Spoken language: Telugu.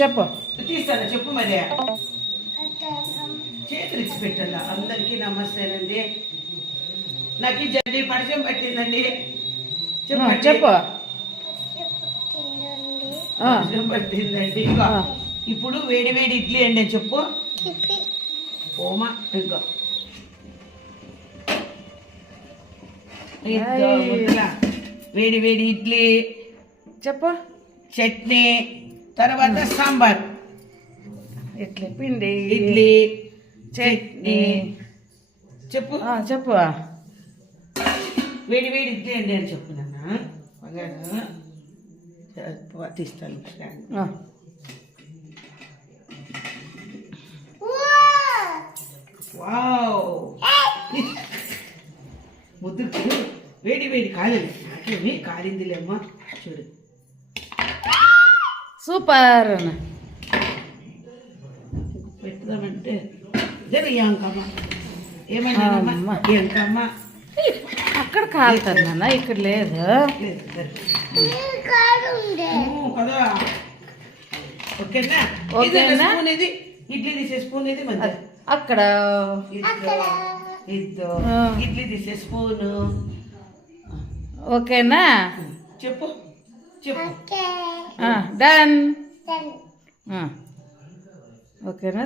చెప్పు. తీస్తాను చెప్పు మరి. చేతులు ఇచ్చి పెట్టాల. అందరికీ నమస్తేనండి. నాకు ఈ జడ్డీ పరిచయం పట్టిందండి. చెప్పు. పరిచయం పట్టిందండి. ఇప్పుడు వేడి వేడి ఇడ్లీ అండి అని చెప్పు. ఓమా ఇంకా వేడి వేడి ఇడ్లీ చెప్పు. చట్నీ, తర్వాత సాంబార్. ఇడ్లీ పిండి, ఇడ్లీ చట్నీ. చెప్పు చెప్పు. వేడి వేడి ఇడ్లీ అండి అని చెప్పు నాన్న. తీస్తాను. ముద్దుకు వేడి వేడి కాలేదు. నాకేమి కాలిందిలేమ్మా. చూడు సూపర్. పెట్టుదామంటే జరిగాకమ్మ. ఏమన్నా ఏంకమ్మ అక్కడ కాలుతారు నాన్న, ఇక్కడ లేదు. కదా ఓకేనా? ఓకేనా? ఇది ఇడ్లీ తీసే స్పూన్ ఇది మంది అక్కడ ఇడ్లీ తీసే స్పూను. ఓకేనా? చెప్పు చెప్పు. డన్. ఓకేనా?